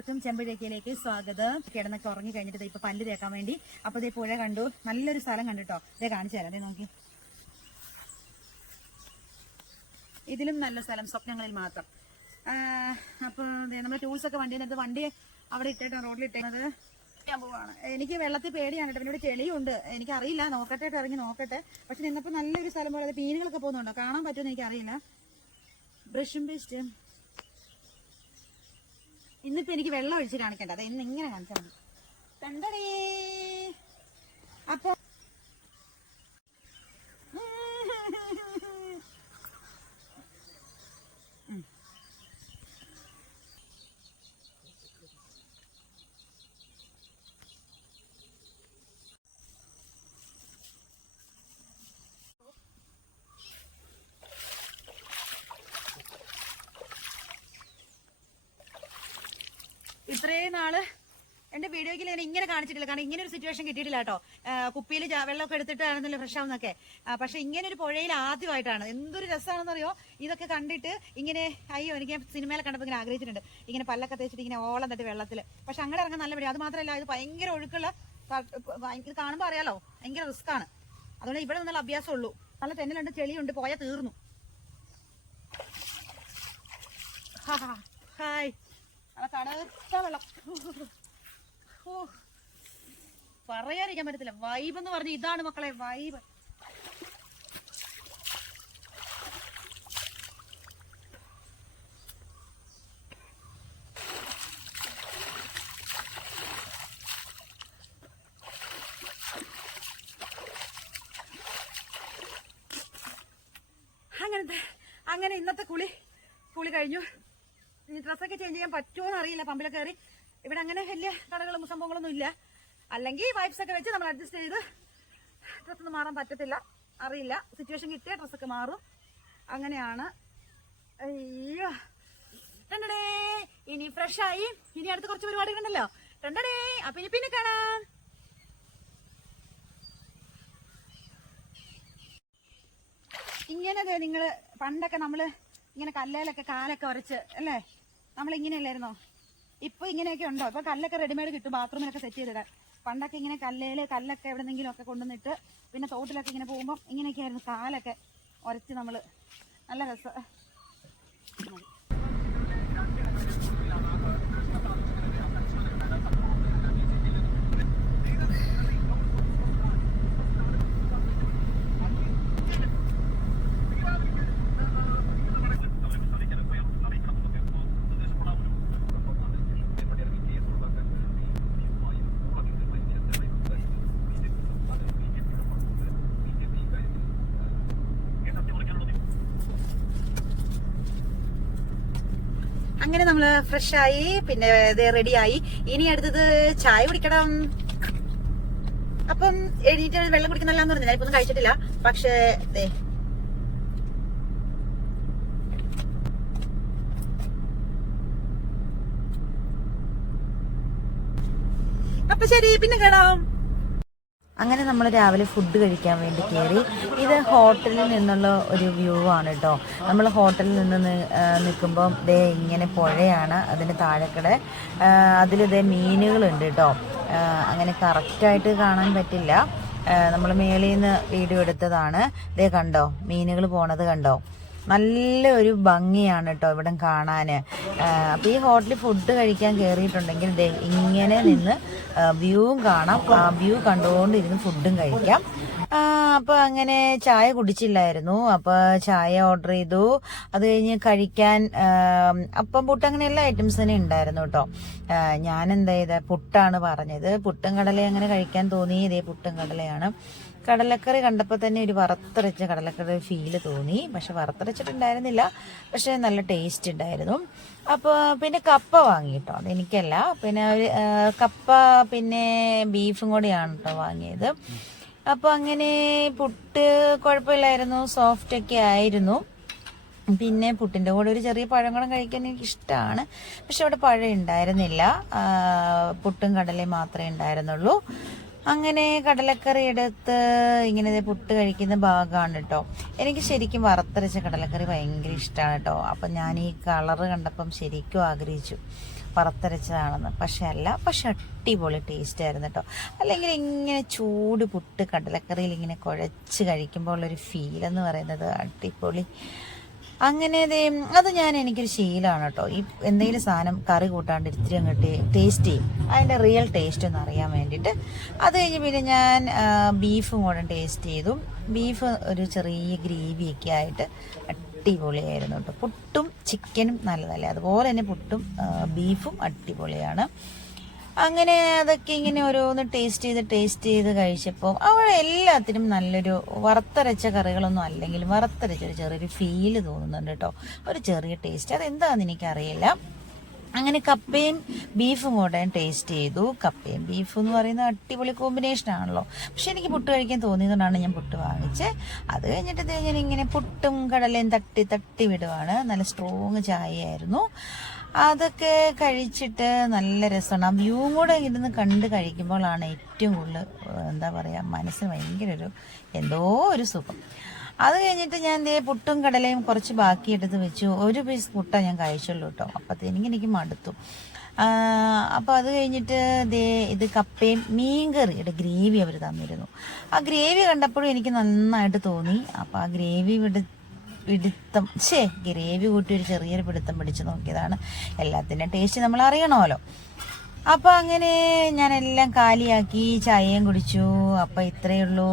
എല്ലാവർക്കും ചെമ്പഴേക്കയിലേക്ക് സ്വാഗതം. കിടന്നൊക്കെ ഉറങ്ങി കഴിഞ്ഞിട്ട് ഇപ്പൊ പല്ല് തേക്കാൻ വേണ്ടി അപ്പൊ ഇതേ പുഴ കണ്ടു. നല്ലൊരു സ്ഥലം കണ്ടിട്ടോ. ഇതേ കാണിച്ചു തരാം. അതേ നോക്കി, ഇതിലും നല്ല സ്ഥലം സ്വപ്നങ്ങളിൽ മാത്രം. അപ്പൊ നമ്മുടെ ടൂൾസ് ഒക്കെ വണ്ടി അവിടെ ഇട്ടേട്ടാ, റോഡിൽ ഇട്ടേക്കുന്നത്. പോവാണ്. എനിക്ക് വെള്ളത്തിൽ പേടിയാണ് കേട്ടോ. പിന്നെ ചെളിയുണ്ട്, എനിക്കറിയില്ല. നോക്കട്ടെ, ഇറങ്ങി നോക്കട്ടെ. പക്ഷെ നിന്നപ്പോ നല്ലൊരു സ്ഥലം പോലെ മീനുകളൊക്കെ പോകുന്നുണ്ടോ, കാണാൻ പറ്റുമെന്ന് എനിക്കറിയില്ല. ബ്രഷും പേസ്റ്റ് ഇന്നിപ്പോ എനിക്ക് വെള്ളം ഒഴിച്ച് കാണിക്കണ്ട, അത് ഇന്ന് ഇങ്ങനെ കാണിച്ചാൽ മതി. കണ്ടടേ. അപ്പൊ ഇത്രയും നാള് എന്റെ വീഡിയോയിൽ ഞാൻ ഇങ്ങനെ കാണിച്ചിട്ടില്ല, കാരണം ഇങ്ങനെ ഒരു സിറ്റുവേഷൻ കിട്ടിയിട്ടില്ല കേട്ടോ. കുപ്പിയിൽ വെള്ളമൊക്കെ എടുത്തിട്ടാണെന്നല്ലോ ഫ്രഷ് ആവുന്നൊക്കെ. പക്ഷെ ഇങ്ങനെ ഒരു പുഴയിൽ ആദ്യമായിട്ടാണ്. എന്തൊരു രസമാണെന്നറിയോ ഇതൊക്കെ കണ്ടിട്ട്. ഇങ്ങനെ അയ്യോ, എനിക്ക് സിനിമയിൽ കണ്ടപ്പോൾ ഇങ്ങനെ ആഗ്രഹിച്ചിട്ടുണ്ട്, ഇങ്ങനെ പല്ലൊക്കെ തേച്ചിട്ട് ഇങ്ങനെ ഓളം തട്ടി വെള്ളത്തിൽ. പക്ഷെ അങ്ങനെ ഇറങ്ങാൻ നല്ല പേടി. അത് മാത്രമല്ല, ഇത് ഭയങ്കര ഒഴുക്കുള്ള, ഇത് കാണുമ്പോൾ അറിയാലോ, ഭയങ്കര റിസ്ക് ആണ്. അതുകൊണ്ട് ഇവിടെ നിന്നുള്ള അഭ്യാസം ഉള്ളൂ. നല്ല തെന്നലുണ്ട്, ചെളിയുണ്ട്, പോയാൽ തീർന്നു. ഹായ്, തണുത്ത വെള്ളം. പറയാതിരിക്കാൻ പറ്റത്തില്ല. വൈബ് എന്ന് പറഞ്ഞ ഇതാണ് മക്കളെ, വൈബ്. അങ്ങനെ ഇന്നത്തെ കുളി കഴിഞ്ഞു. ഇനി ഡ്രസ്സൊക്കെ ചേഞ്ച് ചെയ്യാൻ പറ്റുമോ എന്ന് അറിയില്ല. പമ്പിലൊക്കെ കയറി. ഇവിടെ അങ്ങനെ വലിയ കടകളും സംഭവങ്ങളൊന്നും ഇല്ല. അല്ലെങ്കിൽ വൈബ്സ് ഒക്കെ വെച്ച് നമ്മൾ അഡ്ജസ്റ്റ് ചെയ്ത് ഡ്രസ്സൊന്നും മാറാൻ പറ്റത്തില്ല. അറിയില്ല, സിറ്റുവേഷൻ കിട്ടിയ ഡ്രസ്സൊക്കെ മാറും. അങ്ങനെയാണ്. അയ്യോ, രണ്ടടേ. ഇനി ഫ്രഷായി. ഇനി അടുത്ത് കുറച്ച് പരിപാടികളുണ്ടല്ലോ. രണ്ടടേ. അപ്പൊ ഇനി പിന്നെ കാണാം. ഇങ്ങനെ നിങ്ങള് പണ്ടൊക്കെ നമ്മള് ഇങ്ങനെ കല്ലേലൊക്കെ കാലൊക്കെ ഉരച്ച് അല്ലേ, നമ്മളിങ്ങനെയല്ലായിരുന്നോ? ഇപ്പൊ ഇങ്ങനെയൊക്കെ ഉണ്ടോ? ഇപ്പൊ കല്ലൊക്കെ റെഡിമെയ്ഡ് കിട്ടും, ബാത്റൂമിലൊക്കെ സെറ്റ് ചെയ്തിടാൻ. പണ്ടൊക്കെ ഇങ്ങനെ കല്ലൊക്കെ എവിടെന്നെങ്കിലും ഒക്കെ കൊണ്ടുവന്നിട്ട് പിന്നെ തോട്ടിലൊക്കെ ഇങ്ങനെ പോകുമ്പോൾ ഇങ്ങനെയൊക്കെ ആയിരുന്നു കാലൊക്കെ ഉരച്ച് നമ്മള്. നല്ല രസം. അങ്ങനെ നമ്മള് ഫ്രഷായി, പിന്നെ റെഡിയായി. ഇനി അടുത്തത് ചായ കുടിക്കണം. അപ്പം എണീറ്റ് വെള്ളം കുടിക്കുന്നല്ലാന്ന് പറഞ്ഞു. ഞാനിപ്പൊന്നും കഴിച്ചിട്ടില്ല. പക്ഷേ അപ്പൊ ശരി, പിന്നെ കാണാം. അങ്ങനെ നമ്മൾ രാവിലെ ഫുഡ് കഴിക്കാൻ വേണ്ടി കയറി. ഇത് ഹോട്ടലിൽ നിന്നുള്ള ഒരു വ്യൂ ആണ് കേട്ടോ. നമ്മൾ ഹോട്ടലിൽ നിന്ന് നിൽക്കുമ്പം ഇങ്ങനെ പുഴയാണ്, അതിന് താഴെക്കടെ അതിലിതേ മീനുകളുണ്ട് കേട്ടോ. അങ്ങനെ കറക്റ്റായിട്ട് കാണാൻ പറ്റില്ല. നമ്മൾ മേളിൽ നിന്ന് വീഡിയോ എടുത്തതാണ്. കണ്ടോ, മീനുകൾ പോണത് കണ്ടോ? നല്ല ഒരു ഭംഗിയാണ് കേട്ടോ ഇവിടം കാണാന്. അപ്പൊ ഈ ഹോട്ടലിൽ ഫുഡ് കഴിക്കാൻ കയറിയിട്ടുണ്ടെങ്കിൽ ഇങ്ങനെ നിന്ന് വ്യൂവും കാണാം. ആ വ്യൂ കണ്ടുകൊണ്ടിരുന്ന് ഫുഡും കഴിക്കാം. അപ്പൊ അങ്ങനെ ചായ കുടിച്ചില്ലായിരുന്നു. അപ്പൊ ചായ ഓർഡർ ചെയ്തു. അത് കഴിഞ്ഞ് കഴിക്കാൻ അപ്പം പുട്ട് അങ്ങനെ എല്ലാ ഐറ്റംസ് തന്നെ ഉണ്ടായിരുന്നു കേട്ടോ. ഞാൻ എന്താ ചെയ്ത, പുട്ടാണ് പറഞ്ഞത്. പുട്ടും കടലയും അങ്ങനെ കഴിക്കാൻ തോന്നി. ഇതേ പുട്ടും കടലയാണ്. കടലക്കറി കണ്ടപ്പോൾ തന്നെ ഒരു വറുത്തരച്ച കടലക്കറി ഫീല് തോന്നി. പക്ഷെ വറുത്തരച്ചിട്ടുണ്ടായിരുന്നില്ല, പക്ഷെ നല്ല ടേസ്റ്റ് ഉണ്ടായിരുന്നു. അപ്പോൾ പിന്നെ കപ്പ വാങ്ങി കേട്ടോ. അതെനിക്കല്ല, പിന്നെ ഒരു കപ്പ പിന്നെ ബീഫും കൂടിയാണ് കേട്ടോ വാങ്ങിയത്. അപ്പോൾ അങ്ങനെ പുട്ട് കുഴപ്പമില്ലായിരുന്നു, സോഫ്റ്റൊക്കെ ആയിരുന്നു. പിന്നെ പുട്ടിൻ്റെ കൂടെ ഒരു ചെറിയ പഴം കൂടെ കഴിക്കാൻ എനിക്ക് ഇഷ്ടമാണ്. പക്ഷെ അവിടെ പഴം ഉണ്ടായിരുന്നില്ല, പുട്ടും കടലയും മാത്രമേ ഉണ്ടായിരുന്നുള്ളൂ. അങ്ങനെ കടലക്കറി എടുത്ത് ഇങ്ങനെ പുട്ട് കഴിക്കുന്ന ഭാഗമാണ് കേട്ടോ. എനിക്ക് ശരിക്കും വറുത്തരച്ച കടലക്കറി ഭയങ്കര ഇഷ്ടമാണ് കേട്ടോ. അപ്പം ഞാൻ ഈ കളറ് കണ്ടപ്പം ശരിക്കും ആഗ്രഹിച്ചു. വറുത്തരച്ചതാണെന്ന്. പക്ഷെ അല്ല, പക്ഷെ അടിപൊളി ടേസ്റ്റ് ആയിരുന്നു കേട്ടോ. അല്ലെങ്കിൽ ഇങ്ങനെ ചൂട് പുട്ട് കടലക്കറിയിൽ ഇങ്ങനെ കുഴച്ച് കഴിക്കുമ്പോൾ ഉള്ളൊരു ഫീൽ എന്ന് പറയുന്നത് അടിപൊളി. അങ്ങനെ അത് എനിക്കൊരു ശീലമാണ് കേട്ടോ. ഈ എന്തെങ്കിലും സാധനം കറി കൂട്ടാണ്ട് ഇത്തിരി അങ്ങോട്ട് ടേസ്റ്റ് ചെയ്യും, അതിൻ്റെ റിയൽ ടേസ്റ്റ് ഒന്ന് അറിയാൻ വേണ്ടിയിട്ട്. അത് കഴിഞ്ഞ് പിന്നെ ഞാൻ ബീഫും കൂടെ ടേസ്റ്റ് ചെയ്തു. ബീഫ് ഒരു ചെറിയ ഗ്രേവിയൊക്കെ ആയിട്ട് അടിപൊളിയായിരുന്നു കേട്ടോ. പുട്ടും ചിക്കനും നല്ലതല്ലേ, അതുപോലെ തന്നെ പുട്ടും ബീഫും അടിപൊളിയാണ്. അങ്ങനെ അതൊക്കെ ഇങ്ങനെ ഓരോന്ന് ടേസ്റ്റ് ചെയ്ത് കഴിച്ചപ്പോൾ അവിടെ എല്ലാത്തിനും നല്ലൊരു വറുത്തരച്ച കറികളൊന്നും അല്ലെങ്കിലും വറുത്തരച്ചൊരു ചെറിയൊരു ഫീല് തോന്നുന്നുണ്ട് കേട്ടോ. ഒരു ചെറിയ ടേസ്റ്റ്, അതെന്താണെന്ന് എനിക്കറിയില്ല. അങ്ങനെ കപ്പയും ബീഫും കൂടെ ടേസ്റ്റ് ചെയ്തു. കപ്പയും ബീഫും എന്ന് പറയുന്നത് അടിപൊളി കോമ്പിനേഷൻ ആണല്ലോ. പക്ഷെ എനിക്ക് പുട്ട് കഴിക്കാൻ തോന്നിയതുകൊണ്ടാണ് ഞാൻ പുട്ട് വാങ്ങിച്ചത്. അത് കഴിഞ്ഞിട്ട് ഞാൻ ഇങ്ങനെ പുട്ടും കടലയും തട്ടി വിടുവാണ്. നല്ല സ്ട്രോങ് ചായയായിരുന്നു. അതൊക്കെ കഴിച്ചിട്ട് നല്ല രസമാണ്. ആ വ്യൂവും കൂടെ ഇരുന്ന് കണ്ട് കഴിക്കുമ്പോഴാണ് ഏറ്റവും കൂടുതൽ എന്താ പറയുക, മനസ്സിന് ഭയങ്കര എന്തോ ഒരു സുഖം. അത് കഴിഞ്ഞിട്ട് ഞാൻ പുട്ടും കടലയും കുറച്ച് ബാക്കിയെടുത്ത് വെച്ചു. ഒരു പീസ് പുട്ടാണ് ഞാൻ കഴിച്ചുള്ളൂ കേട്ടോ. അപ്പോഴത്തേനും എനിക്ക് മടുത്തു. അപ്പോൾ അത് കഴിഞ്ഞിട്ട് ഇത് കപ്പയും മീൻകറിയുടെ ഗ്രേവി അവർ തന്നിരുന്നു. ആ ഗ്രേവി കണ്ടപ്പോഴും എനിക്ക് നന്നായിട്ട് തോന്നി. അപ്പോൾ ആ ഗ്രേവി ഗ്രേവി കൂട്ടി ഒരു ചെറിയൊരു പിടുത്തം പിടിച്ച് നോക്കിയതാണ്. എല്ലാത്തിൻ്റെയും ടേസ്റ്റ് നമ്മൾ അറിയണമല്ലോ. അപ്പോൾ അങ്ങനെ ഞാനെല്ലാം കാലിയാക്കി ചായയും കുടിച്ചു. അപ്പോൾ ഇത്രയേ ഉള്ളൂ.